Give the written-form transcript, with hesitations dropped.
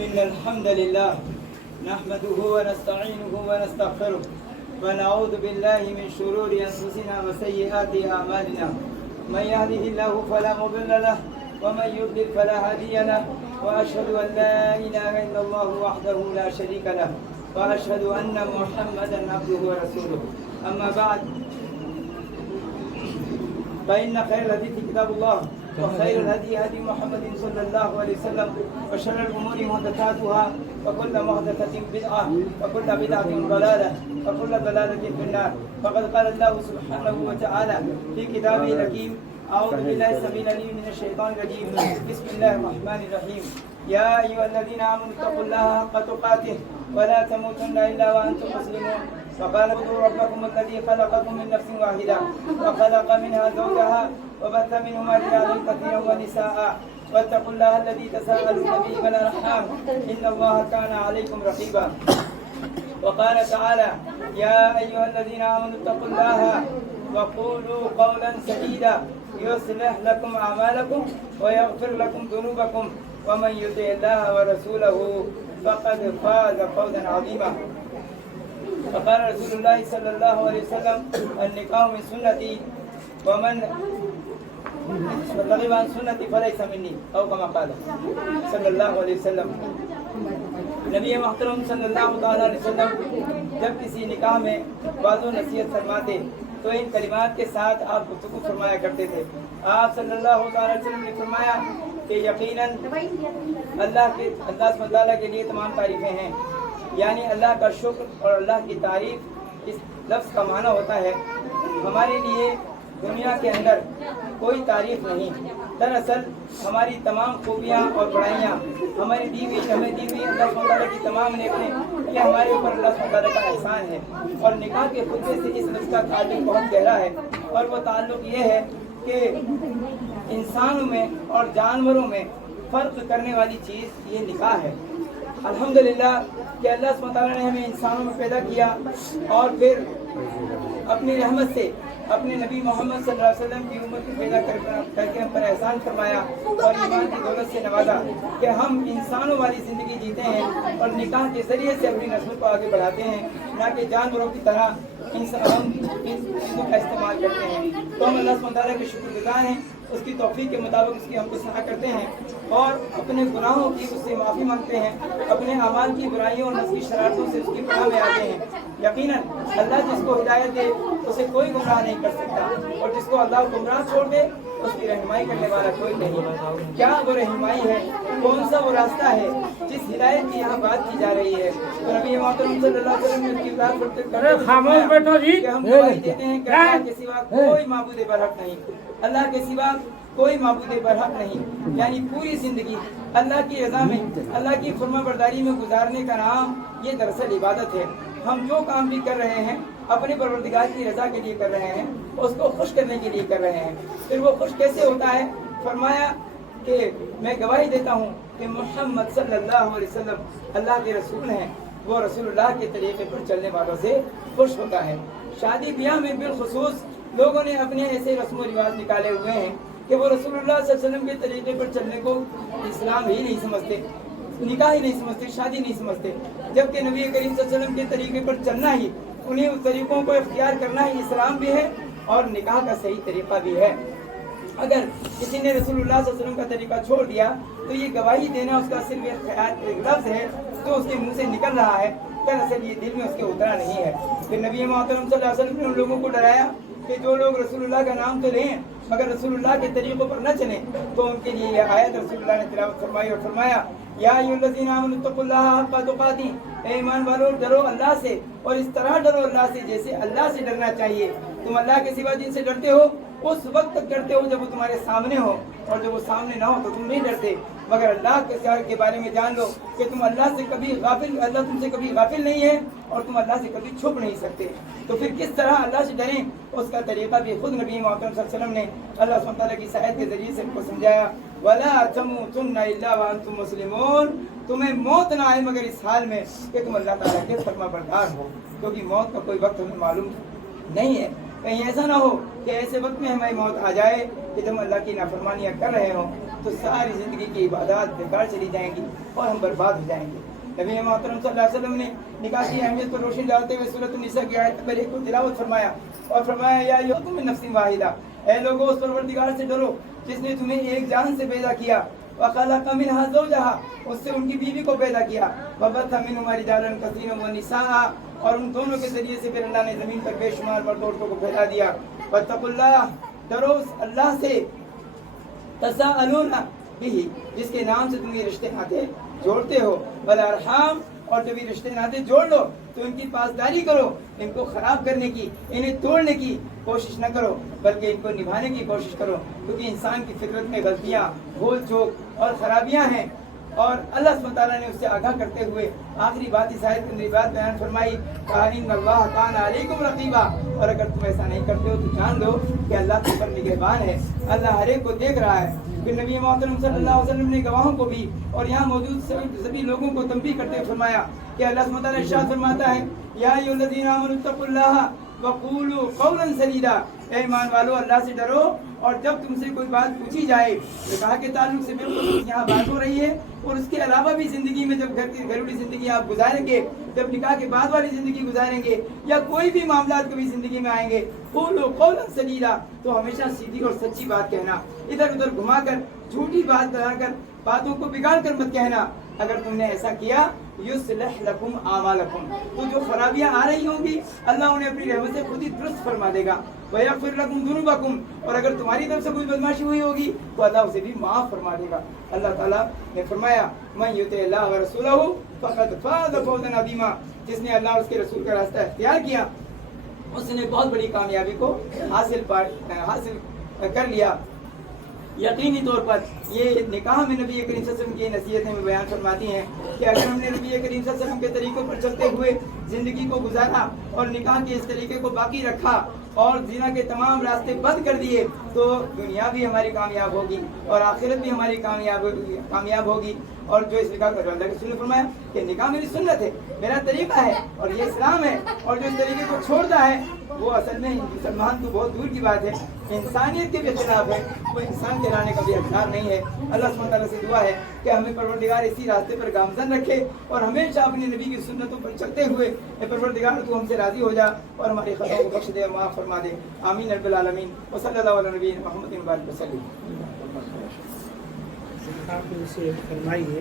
إن الحمد لله نحمده ونستعينه ونستغفره ونعوذ بالله من شرور أنفسنا وسيئات أعمالنا من يهده الله فلا مضل له ومن يضلل فلا هادي له وأشهد أن لا إله إلا الله وحده لا شريك له وأشهد أن محمدا عبده ورسوله أما بعد فإن خير الحديث كتاب الله وخير الهدي هدي محمد صلى الله عليه وسلم وشر الأمور محدثاتها وكل محدثة بدعة وكل بدعة ضلالة وكل ضلالة في النار. فقد قال الله سبحانه وتعالى في كتابه الحكيم: أعوذ بالله السميع العليم من الشيطان الرجيم. بسم الله الرحمن الرحيم. يا أيها الذين آمنوا اتقوا الله حق تقاته ولا تموتن إلا وأنتم مسلمون. وقال اعبدوا ربكم الذي خلقكم من نفس واحدة وخلق منها زوجها وبث منهما رجالا كثيرا ونساء واتقوا الله الذي تساءلون به والأرحام إن الله كان عليكم رقيبا. وقال تعالى: يا أيها الذين آمنوا اتقوا الله وقولوا قولا سديدا يصلح لكم أعمالكم ويغفر لكم ذنوبكم ومن يطع الله ورسوله فقد فاز فوزا عظيما. فقال رسول الله صلى الله عليه وسلم: النكاح من سنتي ومن رغب عن سنتي فليس مني او كما قال صلی اللہ علیہ وسلم. نبی محترم صلی اللہ تعالی علیہ وسلم جب کسی نکاح میں واضح نصیحت فرماتے تو ان کلمات کے ساتھ آپ گفتگو فرمایا کرتے تھے. آپ صلی اللہ تعالی علیہ وسلم نے فرمایا کہ یقیناً اللہ سبحانہ تعالیٰ کے لیے تمام تعریفیں ہیں، یعنی اللہ کا شکر اور اللہ کی تعریف. اس لفظ کا معنی ہوتا ہے ہمارے لیے دنیا کے اندر کوئی تعریف نہیں. دراصل ہماری تمام خوبیاں اور بڑائیاں ہمیں دی ہوئی اللہ سبحانہ تعالیٰ کی تمام نعمتیں یہ ہمارے اوپر اللہ سبحانہ تعالیٰ کا احسان ہے. اور نکاح کے خطبے سے اس لفظ کا تعلق بہت گہرا ہے، اور وہ تعلق یہ ہے کہ انسانوں میں اور جانوروں میں فرق کرنے والی چیز یہ نکاح ہے. الحمدللہ کہ اللہ سبحانہ تعالیٰ نے ہمیں انسانوں میں پیدا کیا اور پھر اپنی رحمت سے اپنے نبی محمد صلی اللہ علیہ وسلم کی امت کو پیدا کر کے ہم پر احسان فرمایا اور ایمان کی دولت سے نوازا کہ ہم انسانوں والی زندگی جیتے ہیں اور نکاح کے ذریعے سے اپنی نسل کو آگے بڑھاتے ہیں، نہ کہ جانوروں کی طرح ہم ان چیزوں کا استعمال کرتے ہیں. تو ہم اللہ سبحانہ تعالیٰ کے شکر گزار ہیں، اس کی توفیق کے مطابق اس کی ہم اصلاح کرتے ہیں اور اپنے گناہوں کی اس سے معافی مانگتے ہیں، اپنے اعمال کی برائیوں اور نفسی شرارتوں سے اس کی پناہ میں آتے ہیں. یقیناً اللہ جس کو ہدایت دے اسے کوئی گمراہ نہیں کر سکتا، اور جس کو اللہ گمراہ چھوڑ دے اس کی رہنمائی کرنے والا کوئی نہیں. کیا وہ رہنمائی ہے، کون سا وہ راستہ ہے جس ہدایت کی یہاں بات کی جا رہی ہے؟ تو نبی محترم صلی اللہ علیہ وسلم نے اس کی بات کرتے کہ ہم گواہی دیتے ہیں کہ اللہ کے سوا کوئی معبود برحق نہیں، اللہ کے سوا کوئی معبود برحق نہیں. یعنی پوری زندگی اللہ کی رضا میں اللہ کی فرما برداری میں گزارنے کا نام یہ دراصل عبادت ہے. ہم جو کام بھی کر رہے ہیں اپنے پروردگار کی رضا کے لیے کر رہے ہیں، اس کو خوش کرنے کے لیے کر رہے ہیں. پھر وہ خوش کیسے ہوتا ہے؟ فرمایا کہ میں گواہی دیتا ہوں کہ محمد صلی اللہ علیہ وسلم اللہ کے رسول ہیں، وہ رسول اللہ کے طریقے پر چلنے والوں سے خوش ہوتا ہے. شادی بیاہ میں بالخصوص لوگوں نے اپنے ایسے رسم و رواج نکالے ہوئے ہیں کہ وہ رسول اللہ صلی اللہ علیہ وسلم کے طریقے پر چلنے کو اسلام ہی نہیں سمجھتے، نکاح ہی نہیں سمجھتے، شادی نہیں سمجھتے، جبکہ نبی کریم صلی اللہ علیہ وسلم کے طریقے پر چلنا ہی، انہیں طریقوں کو اختیار کرنا ہی اسلام بھی ہے اور نکاح کا صحیح طریقہ بھی ہے. اگر کسی نے رسول اللہ صلی اللہ علیہ وسلم کا طریقہ چھوڑ دیا تو یہ گواہی دینا اس کا صرف ایک لفظ ہے جو اس کے منہ سے نکل رہا ہے، دراصل یہ دل میں اس کے اترا نہیں ہے. پھر نبی محترم صلی اللہ علیہ وسلم نے ان لوگوں کو ڈرایا کہ جو لوگ رسول اللہ کا نام تو لیں مگر رسول اللہ کے طریقوں پر نہ چلیں تو ان کے لیے یہ آیت رسول اللہ نے تلاوت فرمائی اور فرمایا: یا ایھا الذین آمنوا اتقوا اللہ حق تقاتہ، اے ایمان والو ڈرو اللہ سے اور اس طرح ڈرو اللہ سے جیسے اللہ سے ڈرنا چاہیے. تم اللہ کے سوا جن سے ڈرتے ہو اس وقت تک ڈرتے ہو جب وہ تمہارے سامنے ہو، اور جب وہ سامنے نہ ہو تو تم نہیں ڈرتے. مگر اللہ کے بارے میں جان لو کہ تم اللہ سے کبھی غافل، اللہ تم سے کبھی غافل نہیں ہے اور تم اللہ سے کبھی چھپ نہیں سکتے. تو پھر کس طرح اللہ سے ڈریں اس کا طریقہ بھی خود نبی محترم صلی اللہ علیہ وسلم نے اللہ سبحانہ تعالیٰ کی آیت کے ذریعے سے ان کو سمجھایا. وَلَا تَمُوتُنَّ إِلَّا وَأَنْتُمْ مُسْلِمُونَ، تمہیں موت نہ آئے مگر اس حال میں کہ تم اللہ تعالیٰ کے فرما بردار ہو، کیونکہ موت کا کوئی وقت ہمیں معلوم نہیں ہے. کہیں ایسا نہ ہو کہ ایسے وقت میں ہماری موت آ جائے کہ تم اللہ کی نافرمانیاں کر رہے ہوں تو ساری زندگی کی عبادات بیکار چلی جائیں گی اور ہم برباد ہو جائیں گے۔ نبی محترم صلی اللہ علیہ وسلم نے نکاح کی اہمیت پر روشنی ڈالتے ہوئے سورۃ النساء کی آیت نمبر 1 کو تلاوت فرمایا اور فرمایا یا ایھا من نفس واحدہ، اے لوگوں اس پروردگار سے ڈرو جس نے تمہیں ایک جان سے پیدا کیا، وخلق منها زوجها، اس سے ان کی بیوی کو پیدا کیا، وبث منهما رجالا كثيرا ونساء، اور ان دونوں کے ذریعے سے پھر اللہ نے زمین پر بے شمار مرد عورتوں کو پھیلا دیا۔ واتقوا اللہ، ڈرو اللہ سے، تساءلون به، جس کے نام سے تم یہ رشتے ناطے جوڑتے ہو، والارحام، اور جب یہ رشتے ناطے جوڑ لو تو ان کی پاسداری کرو، ان کو خراب کرنے کی، انہیں توڑنے کی کوشش نہ کرو بلکہ ان کو نبھانے کی کوشش کرو، کیونکہ انسان کی فطرت میں غلطیاں، بھول چوک اور خرابیاں ہیں، اور اللہ سبحانہ تعالیٰ نے اس سے آگاہ کرتے ہوئے آخری بات اس آیت کے اندر بات بیان فرمائی، ان اللہ کان علیکم رقیبا، اور اگر تم ایسا نہیں کرتے ہو تو جان لو کہ اللہ تم پر نگہبان ہے، اللہ ہر ایک کو دیکھ رہا ہے۔ پھر نبی محترم صلی اللہ علیہ وسلم نے گواہوں کو بھی اور یہاں موجود سبھی لوگوں کو تنبیہ کرتے ہوئے فرمایا کہ اللہ سبحانہ تعالیٰ ارشاد فرماتا ہے یا ایھا الذین آمنوا اتقوا اللہ وقولوا قولا سدیدا، اے ایمان والو اللہ سے ڈرو اور جب تم سے کوئی بات پوچھی جائے، نکاح کے تعلق سے بالکل یہاں بات ہو رہی ہے، اور اس کے علاوہ بھی زندگی میں جب گھریلو زندگی آپ گزاریں گے، جب نکاح کے بعد والی زندگی گزاریں گے یا کوئی بھی معاملات کبھی زندگی میں آئیں گے، قولوا قولا سدیدا، تو ہمیشہ سیدھی اور سچی بات کہنا، ادھر ادھر گھما کر جھوٹی بات بنا کر باتوں کو بگاڑ کر مت کہنا۔ اگر تم نے ایسا کیا یصلح لکم اعمالکم، تو جو خرابیاں آ رہی ہوں گی اللہ انہیں اپنی رحمت سے خود ہی درست فرما دے گا، ویغفر لکم ذنوبکم، اور اگر تمہاری طرف سے کوئی بدماشی ہوئی ہوگی تو اللہ اسے بھی معاف فرما دے گا۔ اللہ تعالیٰ نے فرمایا من یطع اللہ ورسولہ فقد فاز فوزا عظیما، جس نے اللہ اور اس کے رسول کا راستہ اختیار کیا اس نے بہت بڑی کامیابی کو حاصل کر لیا۔ یقینی طور پر یہ نکاح میں نبی کریم صلی اللہ علیہ وسلم کی نصیحتیں میں بیان فرماتی ہیں کہ اگر ہم نے نبی کریم صلی اللہ علیہ وسلم کے طریقوں پر چلتے ہوئے زندگی کو گزارا اور نکاح کے اس طریقے کو باقی رکھا اور زنا کے تمام راستے بند کر دیے تو دنیا بھی ہماری کامیاب ہوگی اور آخرت بھی ہماری کامیاب ہوگی۔ اور جو اس نکاح کا اللہ کے رسول نے فرمایا کہ نکاح میری سنت ہے، میرا طریقہ ہے اور یہ اسلام ہے، اور جو اس طریقے کو چھوڑتا ہے وہ اصل میں مسلمان تو بہت دور کی بات ہے، انسانیت کے بھی خلاف ہے، وہ انسان کہلانے کا بھی حقدار نہیں ہے۔ اللہ سبحانہ تعالیٰ سے دعا ہے کہ ہمیں پروردگار اسی راستے پر گامزن رکھے اور ہمیشہ اپنے نبی کی سنتوں پر چلتے ہوئے اے پروردگار تو ہم سے راضی ہو جا اور ہماری خطاؤں کو بخش دے اور معاف فرما دے، آمین رب العالمین، وصلی اللہ علیہ نبینا محمد وسلم۔ آپ نے اسے فرمائی ہے